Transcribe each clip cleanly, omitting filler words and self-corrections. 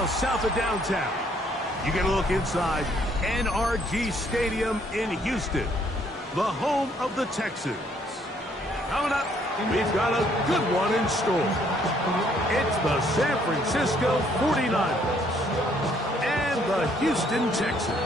miles south of downtown. You get a look inside NRG Stadium in Houston, the home of the Texans. Coming up, we've got a good one in store. It's the San Francisco 49ers and the Houston Texans.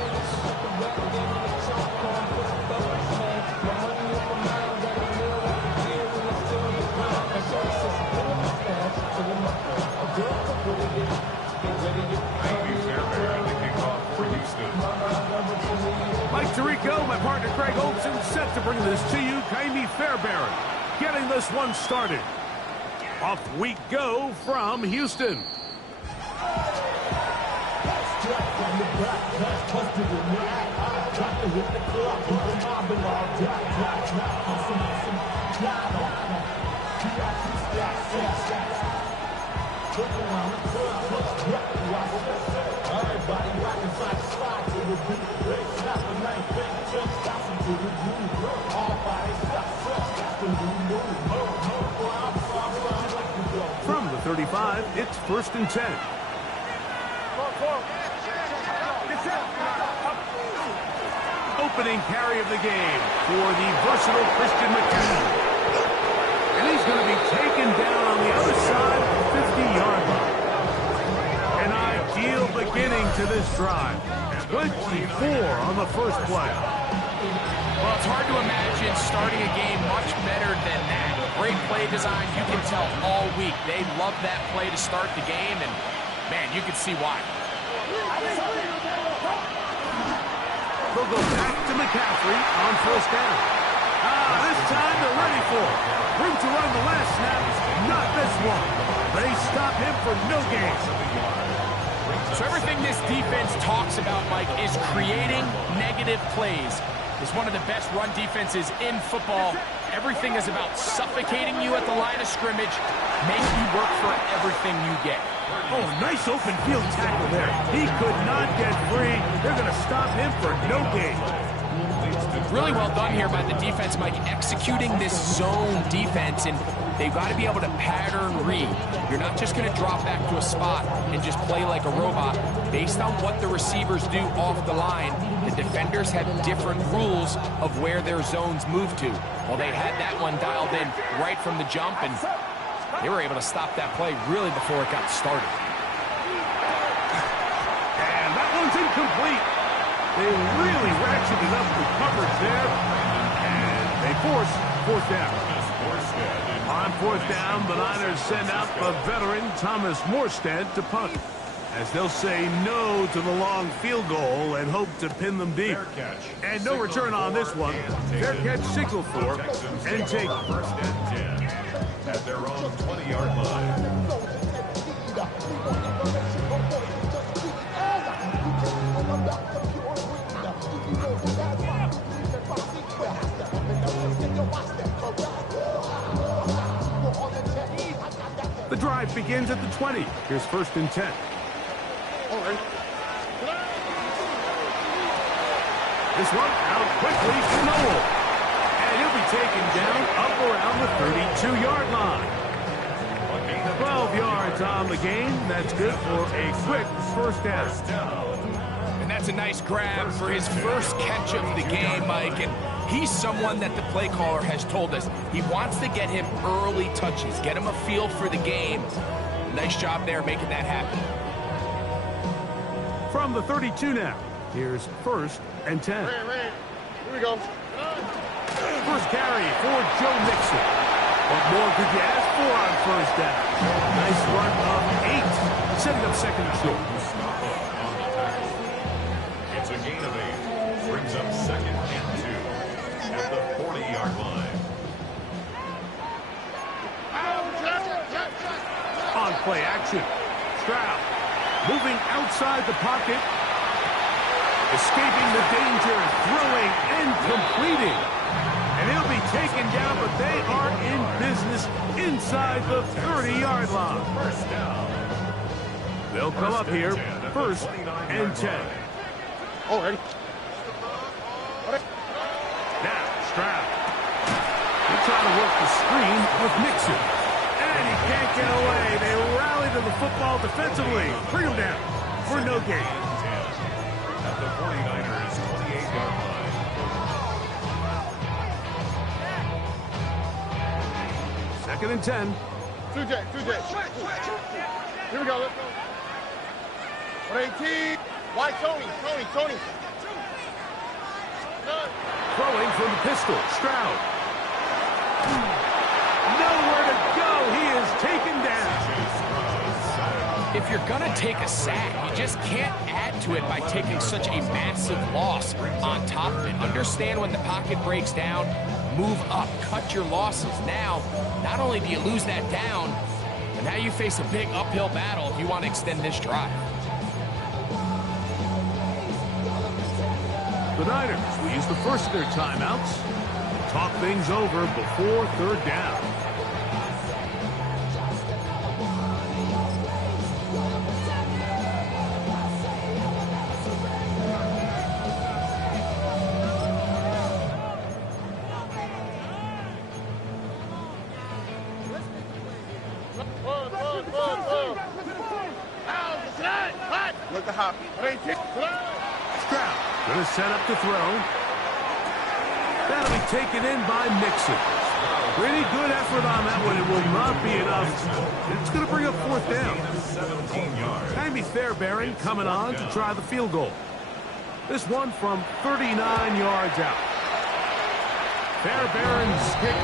Mike Tirico, my partner Greg Olson, set to bring this to you. Kaimi Fairbairn getting this one started. Off we go from Houston. From the 35, it's 1st and 10. Opening carry of the game for the versatile Christian McCaffrey. And he's going to be taken down on the other side of the 50-yard line. An ideal beginning to this drive. 24 on the first play. Well, it's hard to imagine starting a game much better than that. Great play design. You can tell all week they love that play to start the game, and, man, you can see why. They'll go back to McCaffrey on 1st down. This time they're ready for it. Room to run the last snap. Not this one. They stop him for no gain. So everything this defense talks about, Mike, is creating negative plays. It's one of the best run defenses in football. Everything is about suffocating you at the line of scrimmage, making you work for everything you get. Oh, nice open field tackle there. He could not get free. They're going to stop him for no gain. Really well done here by the defense, Mike, executing this zone defense, and they've got to be able to pattern read. You're not just going to drop back to a spot and just play like a robot. Based on what the receivers do off the line, the defenders have different rules of where their zones move to. Well, they had that one dialed in right from the jump, and they were able to stop that play really before it got started. And that one's incomplete. They really ratcheted up the coverage there, and they force 4th down. On 4th down, the Niners send out the veteran Thomas Morstead to punt, as they'll say no to the long field goal and hope to pin them deep. And no return on this one. Fair catch signaled for and take 1st and 10 at their own 20-yard line. The drive begins at the 20. Here's 1st and 10. This one out quickly to Noel. And he'll be taken down up around the 32-yard line. 12 yards on the game. That's good for a quick 1st down. And that's a nice grab for his first catch of the game, Mike. And he's someone that the play caller has told us he wants to get him early touches, get him a feel for the game. Nice job there making that happen. From the 32 now, here's 1st and 10. Here we go. First carry for Joe Mixon. What more could you ask for on 1st down? Nice run of 8, setting up 2nd and short. It's a gain of 8. Brings up 2nd and 2 at the 40-yard line. On play action, Stroud moving outside the pocket, escaping the danger, throwing and completing. And he'll be taken down, but they are in business inside the 30-yard line. 1st down. They'll come up here, 1st and 10. Already. Now, Stroud. He'll try to work the screen with Mixon. And he can't get away. They rally to the football defensively. Bring him down for no gain. At the 49ers 28-yard line. Second and 10. 2J. Here we go, let's go. 118. Why Tony? Throwing from the pistol. Stroud. Nowhere to go. He is taken down. If you're going to take a sack, you just can't add to it by taking such a massive loss on top of it. Understand when the pocket breaks down, move up, cut your losses. Now, not only do you lose that down, but now you face a big uphill battle if you want to extend this drive. The Niners will use the first of their timeouts to talk things over before third down. Look the hop. 118. Stroud going to set up to throw. That'll be taken in by Mixon. Pretty good effort on that one. It will not be enough. It's going to bring up fourth down. 17 yards. Tammy Fairbairn coming on to try the field goal. This one from 39 yards out. Fairbairn's kick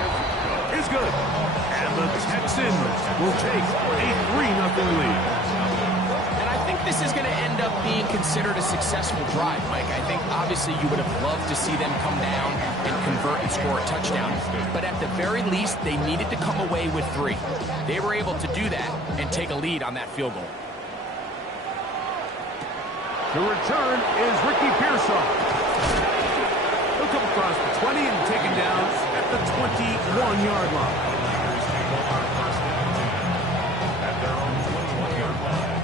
is good. And the Texans will take a 3-0 lead. This is going to end up being considered a successful drive, Mike. I think obviously you would have loved to see them come down and convert and score a touchdown. But at the very least, they needed to come away with 3. They were able to do that and take a lead on that field goal. The return is Ricky Pearsall. He'll come across the 20 and taken down at the 21-yard line. At their own 21-yard line.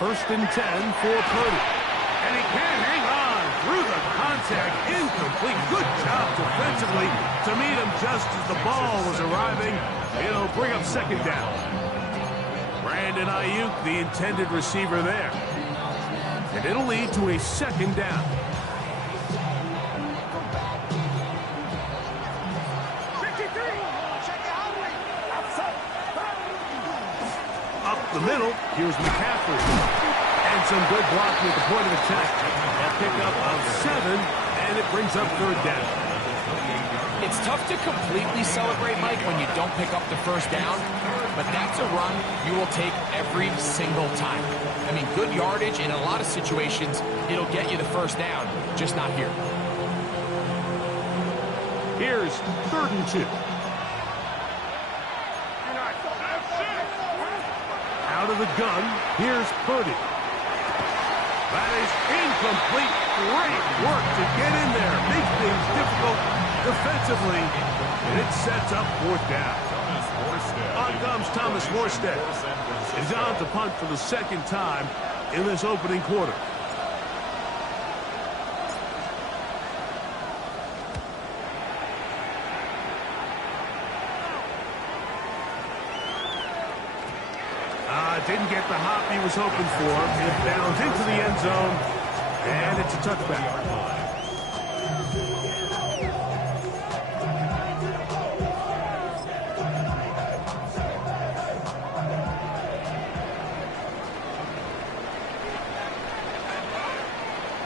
First and 10 for Purdy. And he can hang on through the contact. Incomplete. Good job defensively to meet him just as the ball was arriving. It'll bring up second down. Brandon Ayuk, the intended receiver there. And it'll lead to a second down. Up the middle, here's McCaffrey. And some good blocking at the point of attack. A pickup of 7, and it brings up third down. It's tough to completely celebrate, Mike, when you don't pick up the first down, but that's a run you will take every single time. I mean, good yardage, in a lot of situations, it'll get you the first down, just not here. Here's third and 2. Out of the gun, here's Purdy. That is incomplete. Great work to get in there. Makes things difficult defensively. And it sets up fourth down. On comes Thomas Morstead. He's on to punt for the second time in this opening quarter. Didn't get the hop he was hoping for. It bounds into the end zone, and it's a touchback.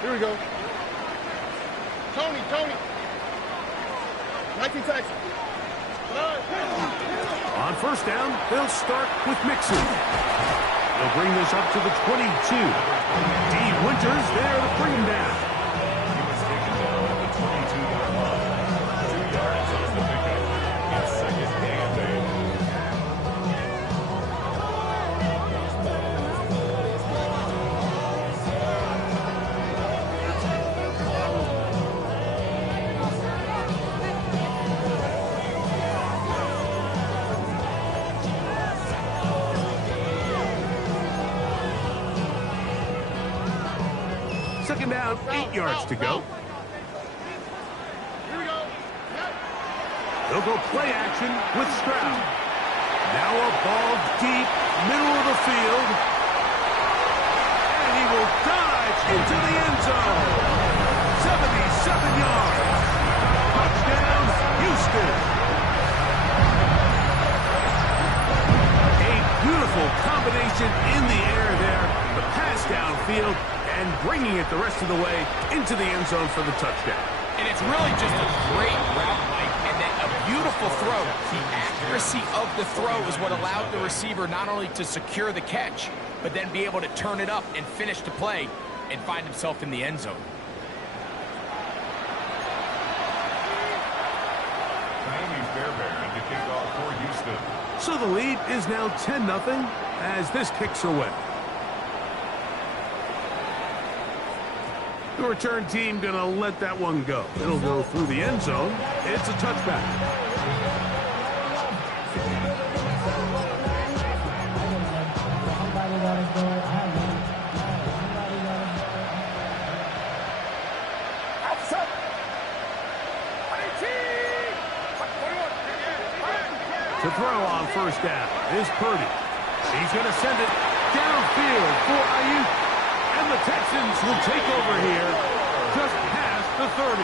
Here we go. Tony. 19 Texas. On first down, they'll start with Mixon. They'll bring this up to the 22. D. Winters there to bring him down. He was taken down at the 22-yard line. 2 yards on the pickup. It's second and 8. Second down, 8 yards to go. Here we go. They'll go play action with Stroud. Now a ball deep, middle of the field. And he will dive into the end zone. 77 yards. Touchdown, Houston. A beautiful combination in the air there. The pass downfield and bringing it the rest of the way into the end zone for the touchdown. And it's really just a great route, Mike, and then a beautiful throw. The accuracy of the throw is what allowed the receiver not only to secure the catch, but then be able to turn it up and finish the play and find himself in the end zone. Miami Fairbairn to kick off for Houston. So the lead is now 10-0 as this kicks away. The return team going to let that one go. It'll go through the end zone. It's a touchback. To throw on first down is Purdy. He's going to send it downfield for Ayuk. And the Texans will take over here just past the 30.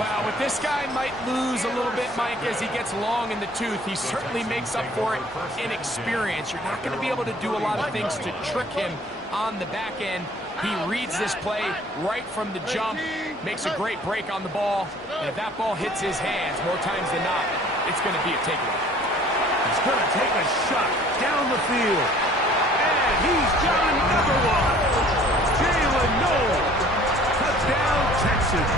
Wow, but this guy might lose a little bit, Mike, as he gets long in the tooth. He certainly makes up for it in experience. You're not going to be able to do a lot of things to trick him on the back end. He reads this play right from the jump, makes a great break on the ball, and if that ball hits his hands more times than not, it's going to be a takeaway. He's going to take a shot down the field. And he's got another one. Jalen Noel. Touchdown, Texans.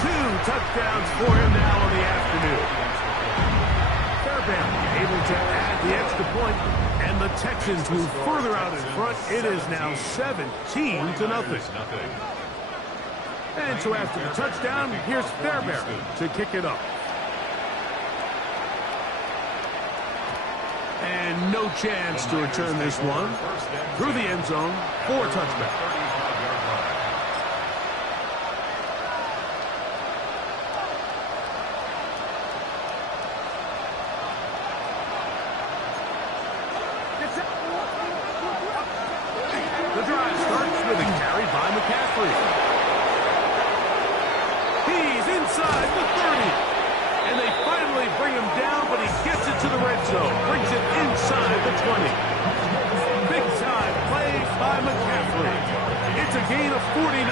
2 touchdowns for him now in the afternoon. Fairbairn able to add the extra point, and the Texans move further out in front. It is now 17-0. And so after the touchdown, here's Fairbairn to kick it up. And no chance to return this one through the end zone for a touchback. The drive starts with a carry by McCaffrey. He's inside the 30. And they finally bring him down, but he gets it to the red zone. Brings it inside the 20. Big time play by McCaffrey. It's a gain of 49.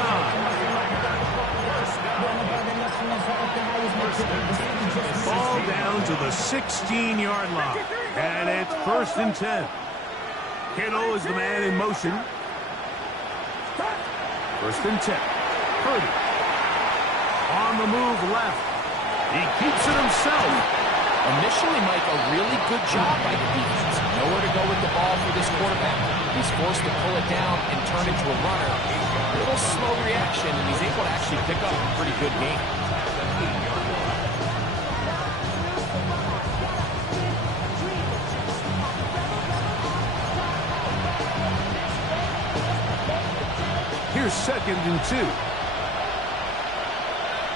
Ball down to the 16-yard line. And it's 1st and 10. Kittle is the man in motion. 1st and 10. Purdy. On the move left. He keeps it himself. Initially, Mike, a really good job by the defense. Nowhere to go with the ball for this quarterback. He's forced to pull it down and turn into a runner. A little slow reaction, and he's able to actually pick up a pretty good game. Here's 2nd and 2.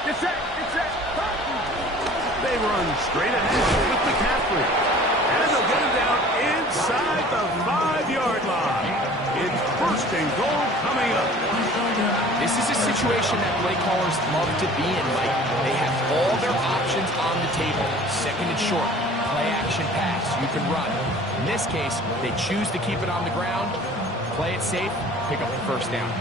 Get set. They run straight ahead with McCaffrey. And they'll get him down inside the 5-yard line. It's 1st and goal coming up. This is a situation that play callers love to be in, Mike. They have all their options on the table. 2nd and short, play action pass, you can run. In this case, they choose to keep it on the ground, play it safe, pick up the 1st down.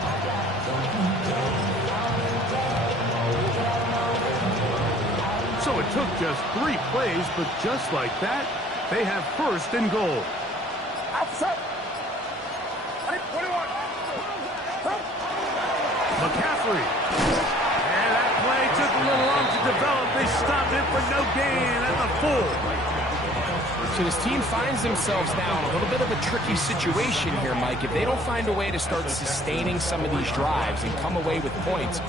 So it took just 3 plays, but just like that, they have 1st and goal. McCaffrey. And that play took a little long to develop. They stopped it for no gain at the 4. So this team finds themselves now in a little bit of a tricky situation here, Mike. If they don't find a way to start sustaining some of these drives and come away with points,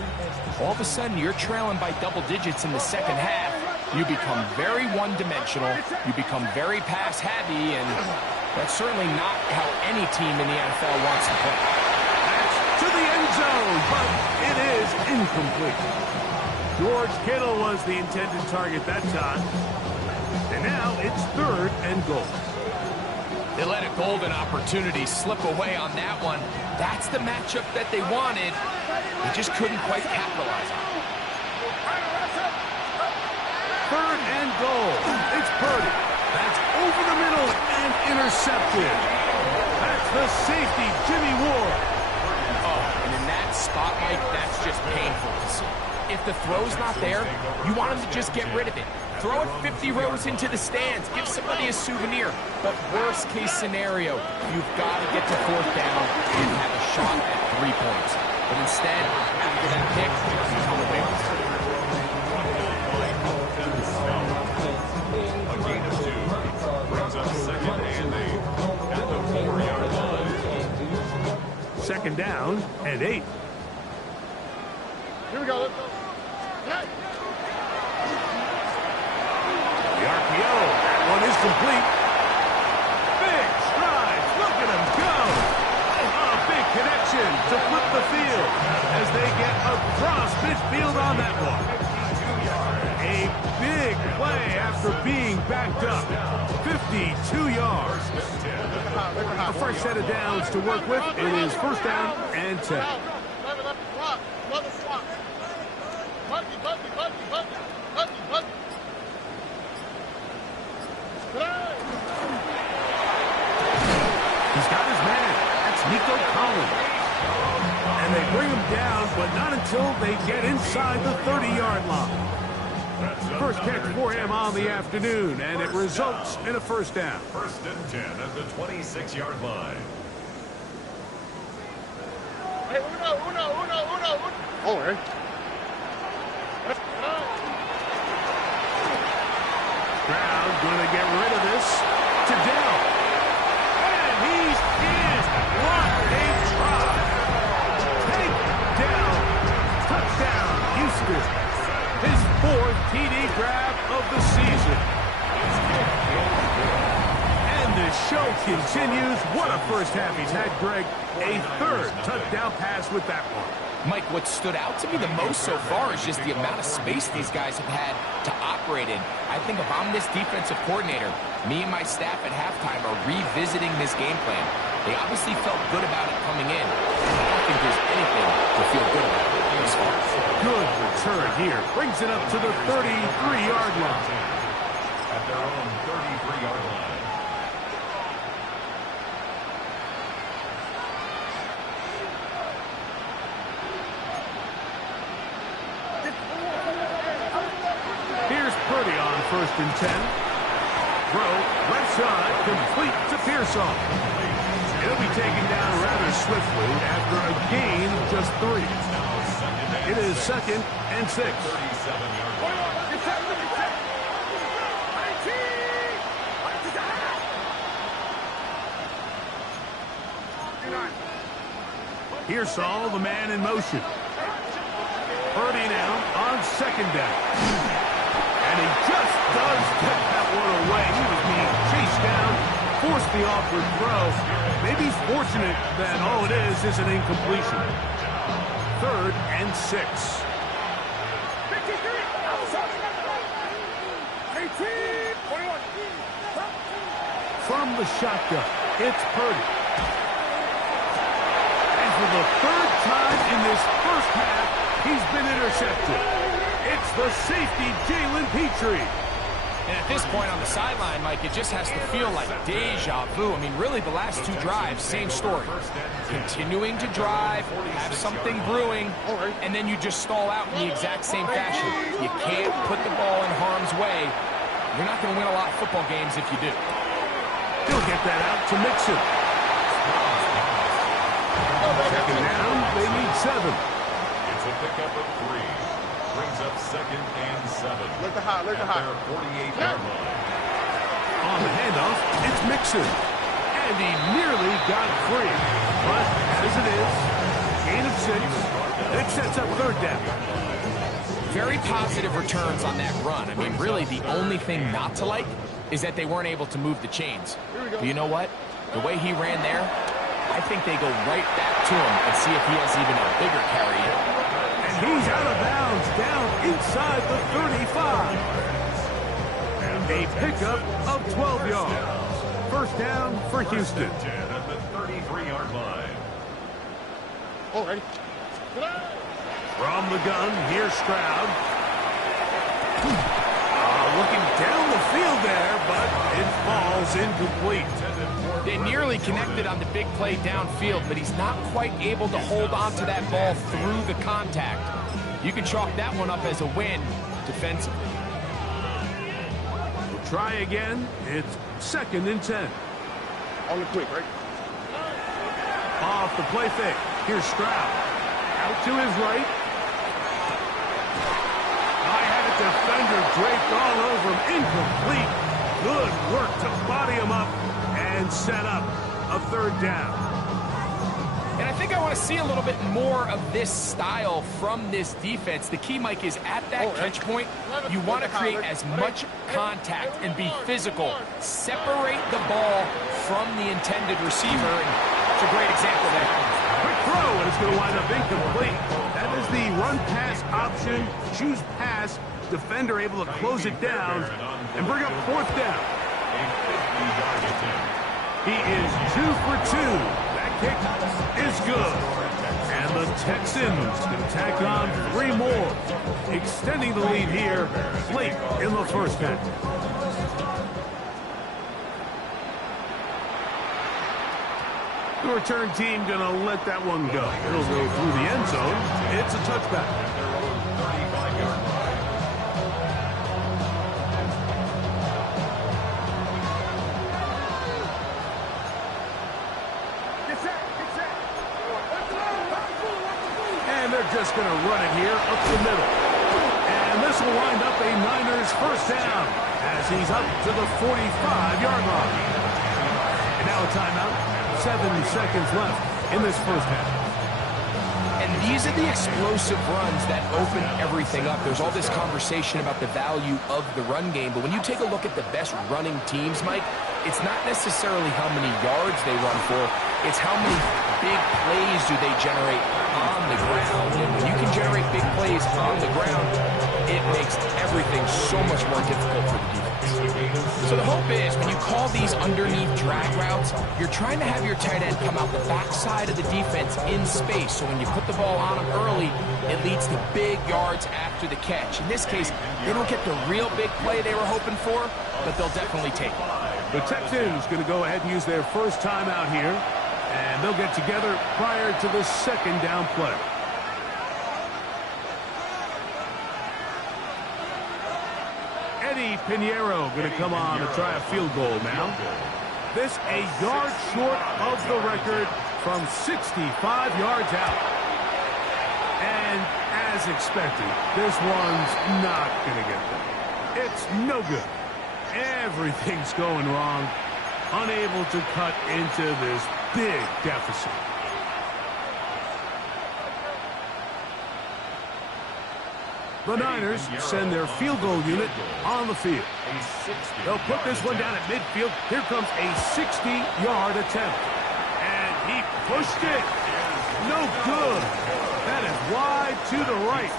all of a sudden you're trailing by double digits in the 2nd half. You become very one-dimensional. You become very pass-heavy, and that's certainly not how any team in the NFL wants to play. That's to the end zone, but it is incomplete. George Kittle was the intended target that time. And now it's 3rd and goal. They let a golden opportunity slip away on that one. That's the matchup that they wanted. They just couldn't quite capitalize on it. 3rd and goal. It's Purdy. That's over the middle and intercepted. That's the safety, Jimmy Ward. Oh, and in that spot, Mike, that's just painful to see. If the throw's not there, you want him to just get rid of it. Throw it 50 rows into the stands. Give somebody a souvenir. But worst case scenario, you've got to get to 4th down and have a shot at 3 points. But instead, after that pick, you come away with it. A gain of 2 brings up 2nd and 8 at the 4-yard line. 2nd down and 8. Here we go. Let's go. Hey. The RPO. That one is complete. Big strides. Look at him go. A big connection to flip the field as they get across midfield on that one. A big play after being backed up. 52 yards. A fresh set of downs to work with. It is 1st down and 10. He's got his man. That's Nico Collins. And they bring him down, but not until they get inside the 30-yard line. First catch for him on the afternoon, and it results in a 1st down. 1st and 10 at the 26-yard line. Hey, uno. Oh, hey. Brown going to get rid of this to Dell. And he's in. What a try. Take down. Touchdown, Houston. His 4th TD grab of the season. And the show continues. What a first half he's had, Greg. A 3rd touchdown pass with that one. Mike, what stood out to me the most so far is just the amount of space these guys have had to operate in. I think if I'm this defensive coordinator, me and my staff at halftime are revisiting this game plan. They obviously felt good about it coming in. I don't think there's anything to feel good about this far. Good return here. Brings it up to the 33-yard line. At their own 33-yard line. Here's Purdy on 1st and 10. Throw, left side, complete to Pearsall. He'll be taken down rather swiftly after a gain of just 3. It is 2nd and 6. 37-yard line. Pearsall, the man in motion. Purdy now on 2nd down. And he just does get that one away. He was being chased down, forced the awkward throw. Maybe he's fortunate that all it is an incompletion. 3rd and 6. From the shotgun, it's Purdy. And for the 3rd time in this first half, he's been intercepted. It's the safety, Jalen Petrie. And at this point on the sideline, Mike, it just has to feel like deja vu. I mean, really, the last 2 drives, same story. Continuing to drive, have something brewing, and then you just stall out in the exact same fashion. You can't put the ball in harm's way. You're not going to win a lot of football games if you do. He'll get that out to Mixon. 2nd down, they need 7. It's a pickup of 3. Brings up 2nd and 7. Look the high. At their 48-yard line. On the handoff, it's Mixon. And he nearly got free. But as it is, gain of 6. It sets up 3rd down. Very positive returns on that run. I mean, really, the only thing not to like is that they weren't able to move the chains. But you know what? The way he ran there, I think they go right back to him and see if he has even a bigger carry in. And he's out of bounds, down inside the 35. A pickup of 12 yards. First down for Houston. At the 33-yard line. All ready. From the gun, here's Stroud. Looking down the field there, but it falls incomplete. They nearly connected on the big play downfield, but he's not quite able to hold on to that ball through the contact. You can chalk that one up as a win defensively. We'll try again. It's 2nd and 10. On the quick, right? Off the play fake. Here's Stroud. Out to his right. I had a defender draped all over him. Incomplete. Good work to body him up and set up a 3rd down. And I think I want to see a little bit more of this style from this defense. The key, Mike, is at that catch point, you want to create as much contact and be physical. Separate the ball from the intended receiver. And it's a great example there. Quick throw, and it's going to wind up incomplete. That is the run-pass option. Choose pass. Defender able to close it down and bring up 4th down. A 50-yard attempt. He is 2 for 2. That kick is good. And the Texans can tack on 3 more, extending the lead here late in the first half. The return team going to let that one go. It'll go through the end zone. It's a touchback. And they're just going to run it here up the middle. And this will wind up a Niners first down as he's up to the 45-yard line. And now a timeout. 7 seconds left in this first half. And these are the explosive runs that open everything up. There's all this conversation about the value of the run game, but when you take a look at the best running teams, Mike, it's not necessarily how many yards they run for, it's how many big plays do they generate on the ground. And when you can generate big plays on the ground, it makes everything so much more difficult for the defense. So the hope is when you call these underneath drag routes, you're trying to have your tight end come out the backside of the defense in space. So when you put the ball on him early, it leads to big yards after the catch. In this case, they don't get the real big play they were hoping for, but they'll definitely take it. The Texans going to go ahead and use their first timeout here, and they'll get together prior to the 2nd down play. Eddie Pinheiro going to come on to try a field goal now. This a yard short of the record from 65 yards out. And as expected, this one's not going to get there. It's no good. Everything's going wrong. Unable to cut into this big deficit. The Niners send their field goal unit on the field. They'll put this one down at midfield. Here comes a 60-yard attempt. And he pushed it. No good. That is wide to the right.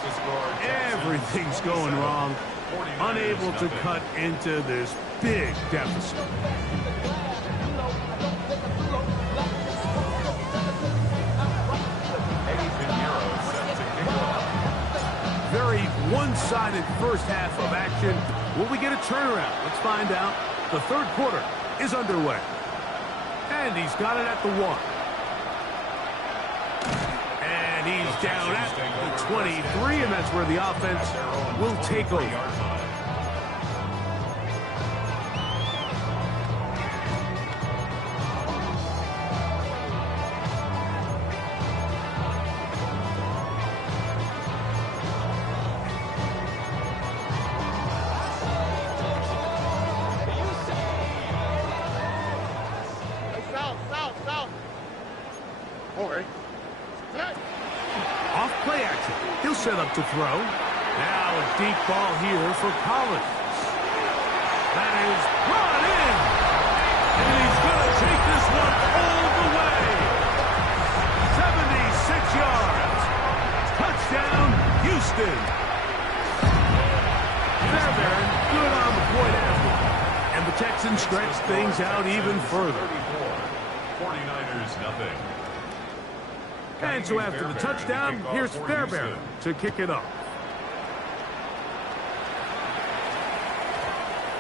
Everything's going wrong. Unable to cut into this big deficit. Very one-sided first half of action. Will we get a turnaround? Let's find out. The 3rd quarter is underway. And he's got it at the 1. And he's down at the 23, and that's where the offense will take over. Off play action. He'll set up to throw. Now a deep ball here for Collins. That is brought in. And he's going to take this one all the way. Touchdown, Houston. Fairbairn good on the point after. And the Texans stretch things out even further. 49ers nothing. And so after the touchdown, here's Fairbairn to kick it off.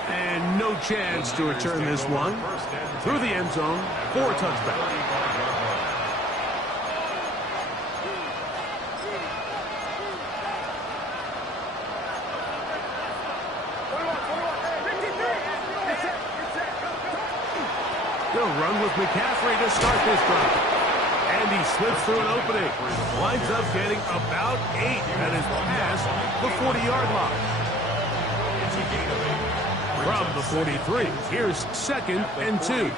And no chance to return this one. Through the end zone for a touchback. They'll run with McCaffrey to start this drive. And he slips through an opening. Winds up getting about 8 and is past the 40-yard line. From the 43, here's 2nd and 2.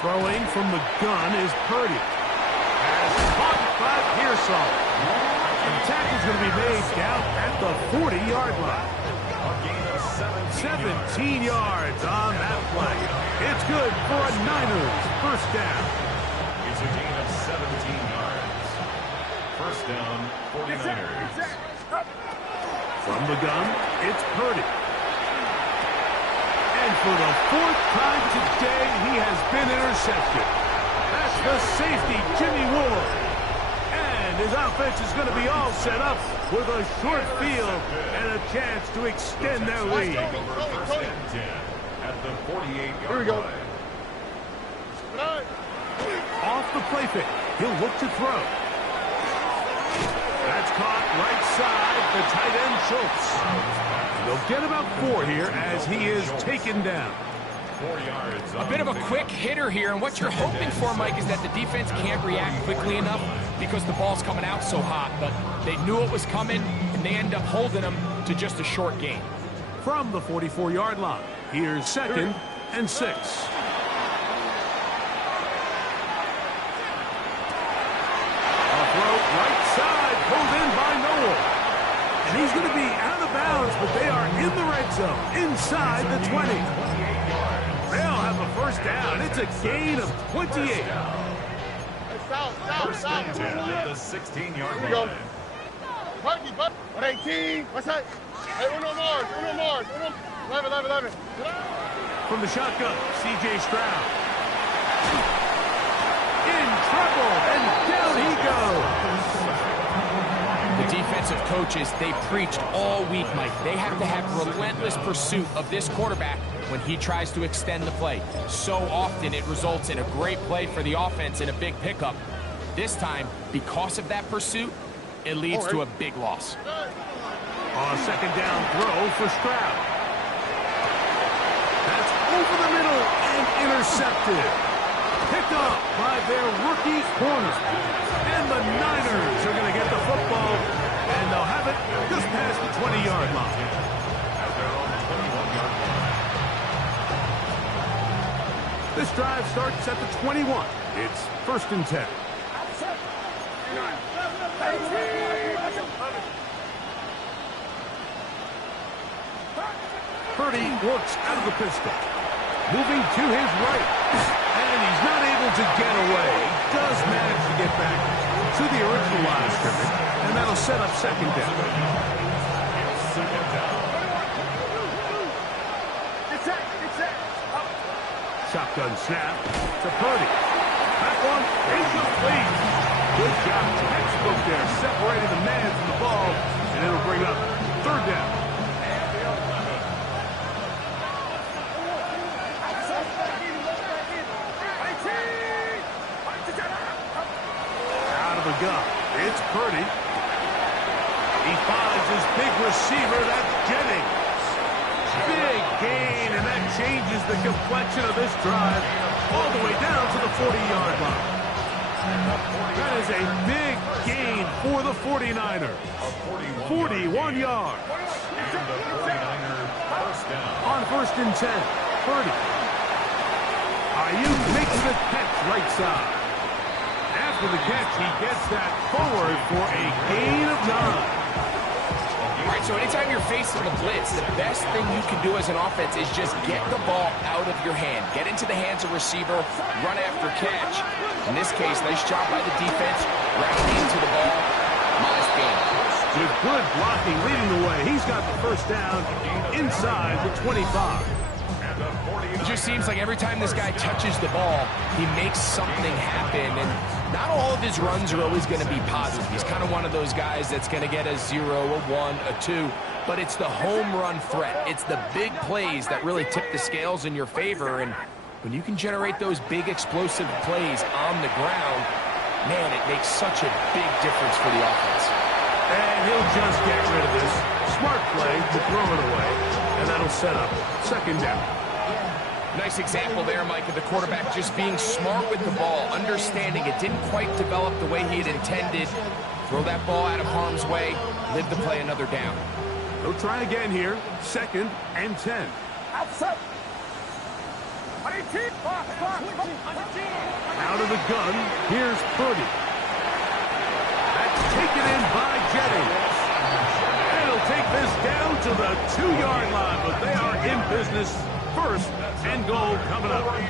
Throwing from the gun is Purdy. As caught by Pearsall. And the tackle's going to be made down at the 40-yard line. 17 yards on that play. It's good for a Niners first down. It's a gain of 17 yards. First down, 49ers. From the gun, it's Purdy. And for the 4th time today, he has been intercepted. That's the safety, Jimmy Ward. And his offense is going to be all set up with a short field and a chance to extend their lead. First and 10 at the 48-yard Here we go. line. Off the play fake, he'll look to throw. That's caught right side, the tight end Schultz. They'll get about 4 here as he is taken down. 4 yards. A bit of a quick hitter here, and what you're hoping for, Mike, is that the defense can't react quickly enough because the ball's coming out so hot. But they knew it was coming, and they end up holding them to just a short gain. From the 44-yard line, here's 2nd and 6. A throw right side, pulled in by Noel. And he's going to be out of bounds, but they are in the red zone, inside the 20. They'll have a first down. It's a gain of 28. First and 10 at the 16-yard Here we go. line. Parky, but 18. What's that? Hey, uno more. 11. From the shotgun, C.J. Stroud. In trouble, and down he goes. The defensive coaches, they preached all week, Mike. They have to have relentless pursuit of this quarterback when he tries to extend the play. So often it results in a great play for the offense and a big pickup. This time, because of that pursuit, it leads to a big loss. On a 2nd down throw for Stroud. That's over the middle and intercepted. Picked up by their rookie corner. And the Niners are going to get the football, and they'll have it just past the 20-yard line. At their own 21-yard line. This drive starts at the 21. It's 1st and 10. Purdy works out of the pistol. Moving to his right. And he's not able to get away. He does manage to get back to the original line of scrimmage. And that'll set up 2nd down. Second down. Shotgun snap to Purdy. That one incomplete. Good job. Textbook there. Separating the man from the ball. And it'll bring up 3rd down. Out of the gun. It's Purdy. He finds his big receiver. That's Jennings. Big gain, and that changes the complexion of this drive all the way down to the 40-yard line. That is a big gain for the 49ers. 41 yards. And the 49er first down. On 1st and 10, Purdy. Ayuk makes the catch right side. After the catch, he gets that forward for a gain of 9. All right, So anytime you're facing the blitz, the best thing you can do as an offense is just get the ball out of your hand. Get into the hands of receiver, run after catch. In this case, nice job by the defense, rounding into the ball. Modest gain. With good blocking leading the way, he's got the first down inside the 25. It just seems like every time this guy touches the ball, he makes something happen. And not all of his runs are always going to be positive. He's kind of one of those guys that's going to get a 0, a 1, a 2. But it's the home run threat. It's the big plays that really tip the scales in your favor. And when you can generate those big explosive plays on the ground, man, it makes such a big difference for the offense. And he'll just get rid of this. Smart play to throw it away. And that'll set up second down. Nice example there, Mike, of the quarterback just being smart with the ball, understanding it didn't quite develop the way he had intended. Throw that ball out of harm's way, live to play another down. They'll try again here. Second and 10. Outside. Out of the gun, here's Purdy. That's taken in by Jennings. And he'll take this down to the 2-yard line, but they are in business. First and goal coming up. 21.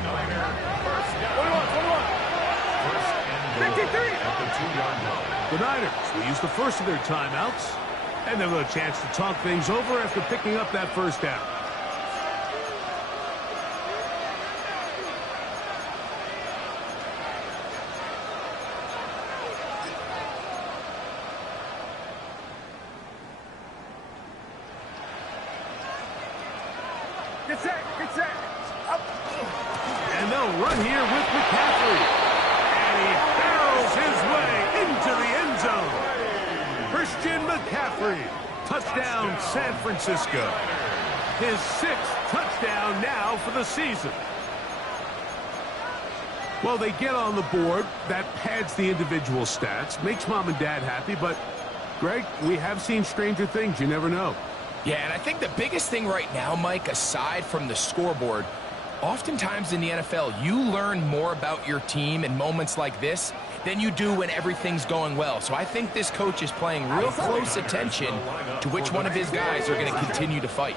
53. At the 2-yard line. The Niners will use the first of their timeouts, and they'll have a chance to talk things over after picking up that first down. Get set. Get set. Up. And they'll run here with McCaffrey. And he barrels his way into the end zone. Christian McCaffrey. Touchdown, San Francisco. His 6th touchdown now for the season. Well, they get on the board. That pads the individual stats. Makes mom and dad happy. But, Greg, we have seen stranger things. You never know. Yeah, and I think the biggest thing right now, Mike, aside from the scoreboard, oftentimes in the NFL, you learn more about your team in moments like this than you do when everything's going well. So I think this coach is paying real close attention to which one of his guys are going to continue to fight.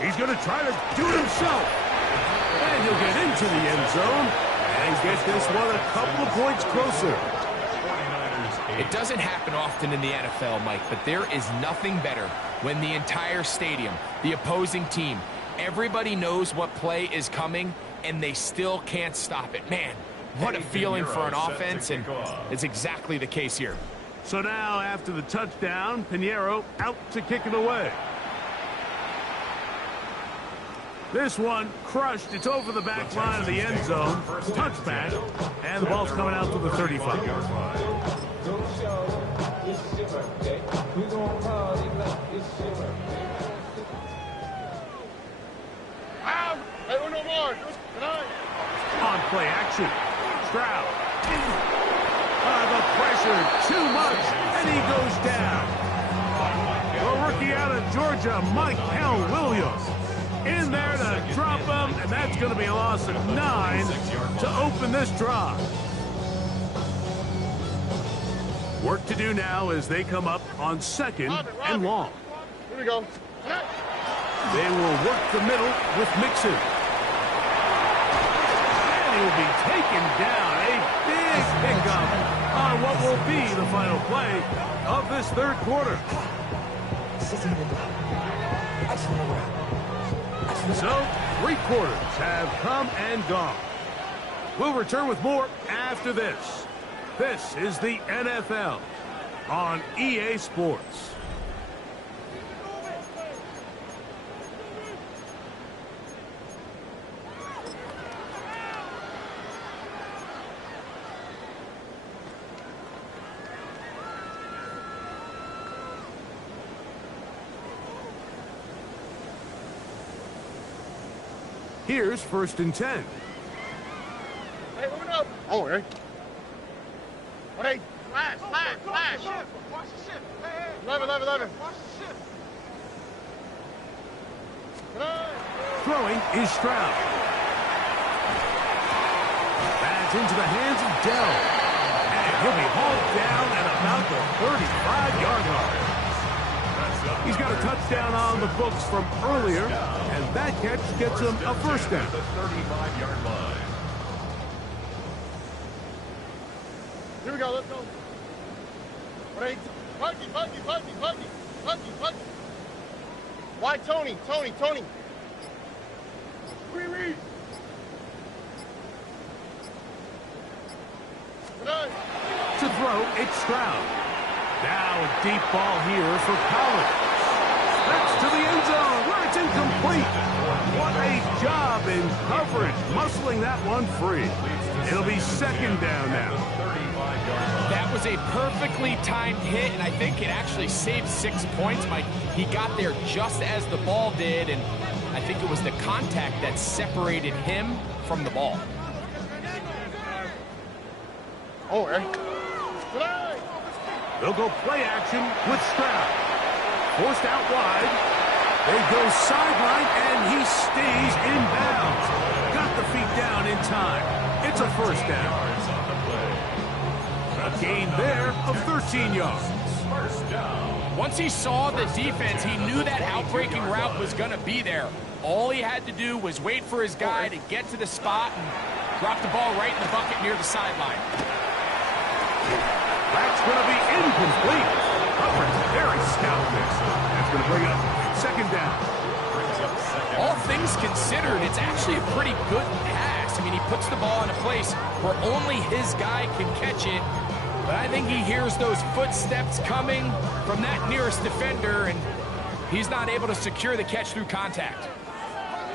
He's going to try to do it himself. And he'll get into the end zone and get this one a couple of points closer. It doesn't happen often in the NFL, Mike, but there is nothing better when the entire stadium, the opposing team, everybody knows what play is coming, and they still can't stop it. Man, what a feeling for an offense, and it's exactly the case here. So now, after the touchdown, Pinheiro out to kick it away. This one crushed. It's over the back line of the end zone. Touchback, and the ball's coming out to the 35. On play action. Stroud. The pressure too much, and he goes down. The rookie out of Georgia, Mike Williams, in there to drop him, and that's going to be a loss of 9 to open this drive. Work to do now as they come up on second and long. Here we go. They will work the middle with Mixon. And he will be taken down. A big pickup on what will be the final play of this third quarter. So, 3 quarters have come and gone. We'll return with more after this. This is the NFL on EA Sports. Here's first and 10. Hey, open up. Oh, hey. Hey, flash. Watch the ship. Hey. 11. Watch the ship. Throwing is Stroud. That's into the hands of Dell. And he'll be hauled down at about the 35-yard line. He's got a touchdown on the books from earlier, and that catch gets him a first down. The 35-yard line. Here we go, let's go. Right, Buggy. Why, Tony? Reed. To throw, it's Stroud. Now a deep ball here for Collins. That's to the end zone where it's incomplete. What a job in coverage, muscling that one free. It'll be second down now. That was a perfectly timed hit, and I think it actually saved 6 points, Mike. He got there just as the ball did, and I think it was the contact that separated him from the ball. Oh, Eric. They'll go play action with Stroud. Forced out wide. They go sideline, and he stays in bounds. Got the feet down in time. It's a first down. A gain there of 13 yards. Once he saw the defense, he knew that outbreaking route was going to be there. All he had to do was wait for his guy to get to the spot and drop the ball right in the bucket near the sideline. That's going to be incomplete. Coverage very stout there. That's going to bring up second down. All things considered, it's actually a pretty good pass. I mean, he puts the ball in a place where only his guy can catch it. But I think he hears those footsteps coming from that nearest defender, and he's not able to secure the catch through contact.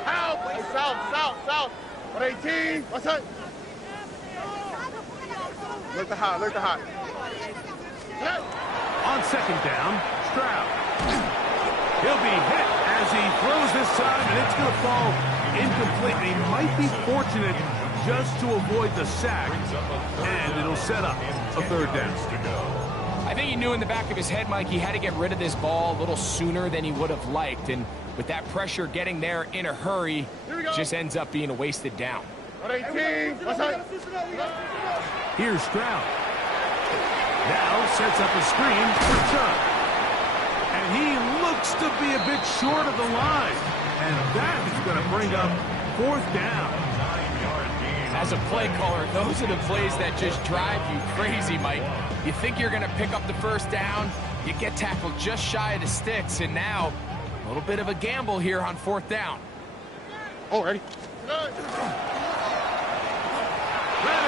Help! South. 118. What's that? Look the hot. On second down, Stroud. He'll be hit as he throws this time, and it's going to fall incomplete. He might be fortunate just to avoid the sack, and it'll set up a third down. I think he knew in the back of his head, Mike, he had to get rid of this ball a little sooner than he would have liked, and with that pressure getting there in a hurry, just ends up being a wasted down. 118. What's that? Here's Stroud. Now sets up a screen for Chubb. And he looks to be a bit short of the line. And that is going to bring up fourth down. As a play caller, those are the plays that just drive you crazy, Mike. You think you're going to pick up the first down, you get tackled just shy of the sticks, and now a little bit of a gamble here on fourth down. Oh, ready? That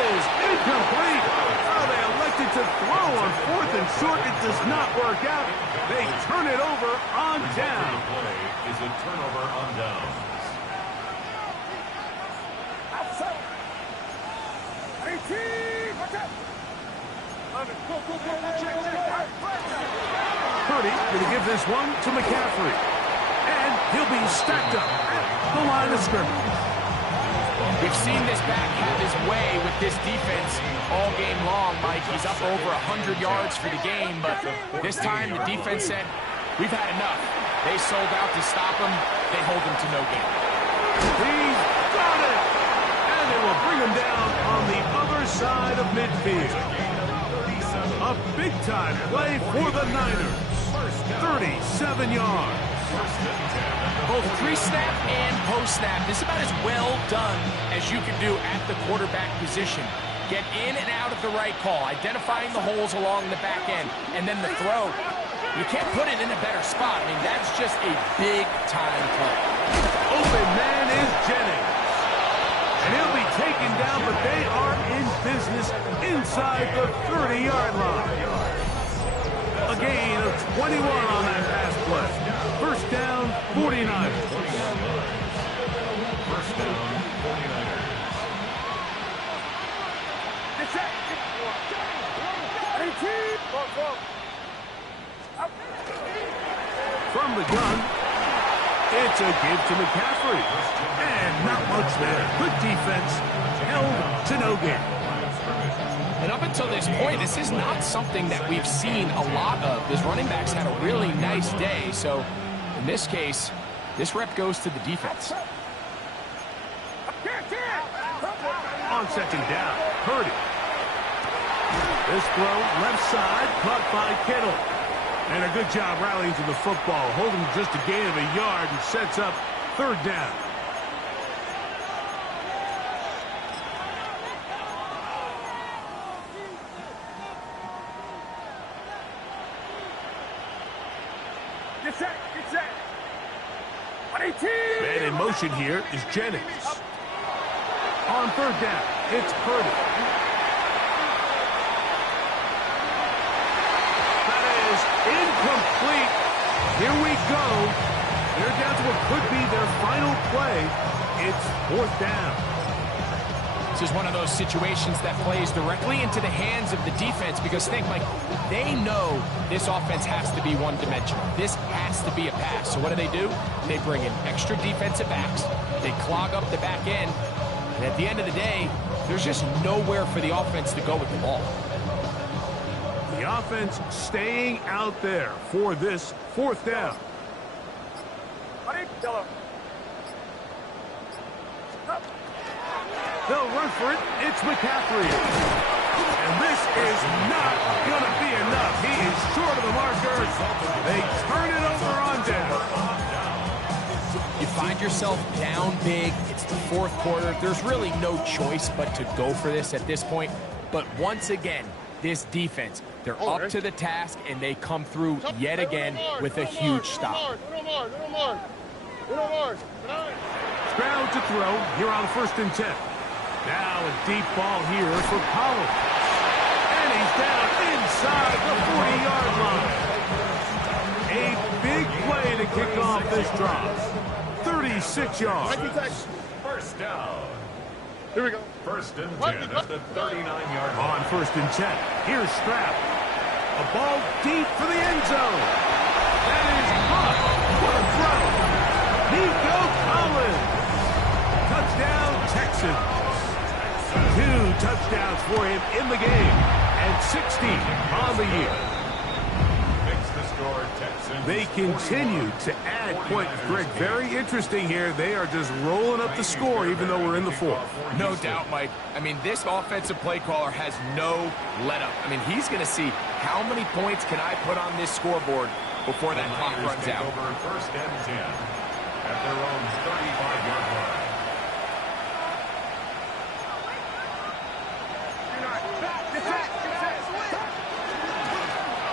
is incomplete. Oh, they elected to throw on fourth and short. It does not work out. They turn it over on down. Play is a turnover on down. Purdy going to give this one to McCaffrey. And he'll be stacked up at the line of scrimmage. We've seen this back have his way with this defense all game long, Mike. He's up over 100 yards for the game, but this time the defense said, we've had enough. They sold out to stop him. They hold him to no gain. He's got it! And they will bring him down on the other side of midfield. A big-time play for the Niners. 37 yards. Both pre-snap and post-snap, this is about as well done as you can do at the quarterback position. Get in and out of the right call, identifying the holes along the back end, and then the throw. You can't put it in a better spot. I mean, that's just a big-time play. Open man is Jennings. And he'll be taken down, but they are in business inside the 30-yard line. A gain of 21 on that pass play. First down, 49ers. First down, 49ers. From the gun, it's a give to McCaffrey. And not much there. Good defense, held to no gain. And up until this point, this is not something that we've seen a lot of. His running backs had a really nice day. So in this case, this rep goes to the defense. On second down, Purdy. This throw left side, caught by Kittle. And a good job rallying to the football, holding just a gain of a yard and sets up third down. Get set, get set. 118. Man in motion here is Jennings. On third down, it's Purdy. That is incomplete. Here we go. They're down to what could be their final play. It's fourth down. This is one of those situations that plays directly into the hands of the defense because think, Mike, they know this offense has to be one-dimensional. This has to be a pass. So what do? They bring in extra defensive backs. They clog up the back end. And at the end of the day, there's just nowhere for the offense to go with the ball. The offense staying out there for this fourth down. They'll run for it. It's McCaffrey. And this is not going to be enough. He is short of the marker. They turn it over on down. You find yourself down big. It's the fourth quarter. There's really no choice but to go for this at this point. But once again, this defense, they're up to the task, and they come through yet again with a huge stop. Stroud to throw here on 1st and 10. Now a deep ball here for Collins. And he's down inside the 40-yard line. A big play to kick off this drive. 36 yards. First down. Here we go. 1st and 10 at the 39-yard line. On 1st and 10, here's Stroud. A ball deep for the end zone. That is caught. What a throw. Nico Collins. Touchdown, Texans. 2 touchdowns for him in the game. And 60 on the year. Makes the score Texans. They continue to add points. Greg, very interesting here. They are just rolling up the score even though we're in the fourth. No doubt, Mike. I mean, this offensive play caller has no let-up. I mean, he's going to see how many points can I put on this scoreboard before that clock runs out. Over 1st and 10 at their own 35-yard line.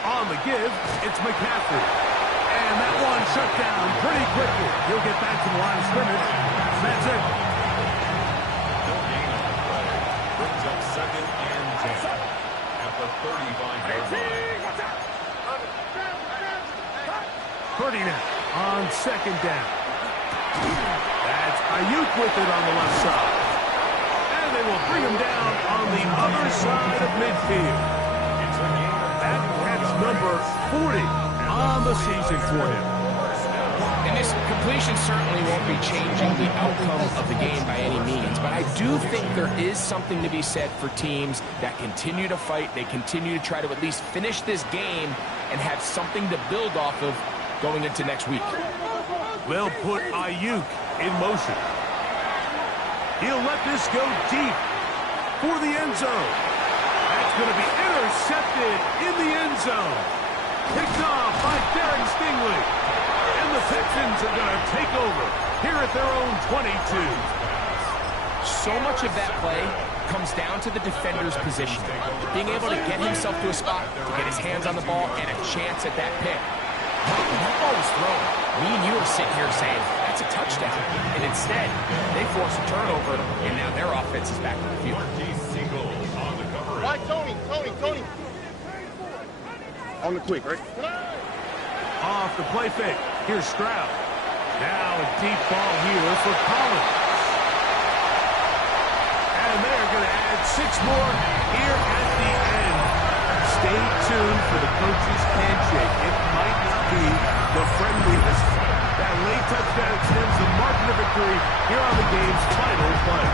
On the give, it's McCaffrey. And that one shut down pretty quickly. He'll get back to the line of scrimmage. That's it. No gain on the play. Brings up 2nd and 10 at the 35-yard line. Purdy now on 2nd down. That's Ayuk with it on the left side. And they will bring him down on the other side of midfield. That's number 40 on the season for him. And this completion certainly won't be changing the outcome of the game by any means, but I do think there is something to be said for teams that continue to fight. They continue to try to at least finish this game and have something to build off of going into next week. They'll put Ayuk in motion. He'll let this go deep for the end zone. That's going to be intercepted in the end zone. Picked off by Darren Stingley. And the Texans are going to take over here at their own 22. So much of that play comes down to the defender's position. Being able to get himself to a spot, to get his hands on the ball, and a chance at that pick. When that ball was thrown, me and you are sitting here saying, that's a touchdown. And instead, they force a turnover, and now their offense is back on the field. Why, Tony? On the quick, right? Off the play fake. Here's Stroud. Now a deep ball here for Collins. And they're going to add 6 more here at the end. Stay tuned for the coach's handshake. It might not be the friendliest. That late touchdown extends the margin of victory here on the game's final play.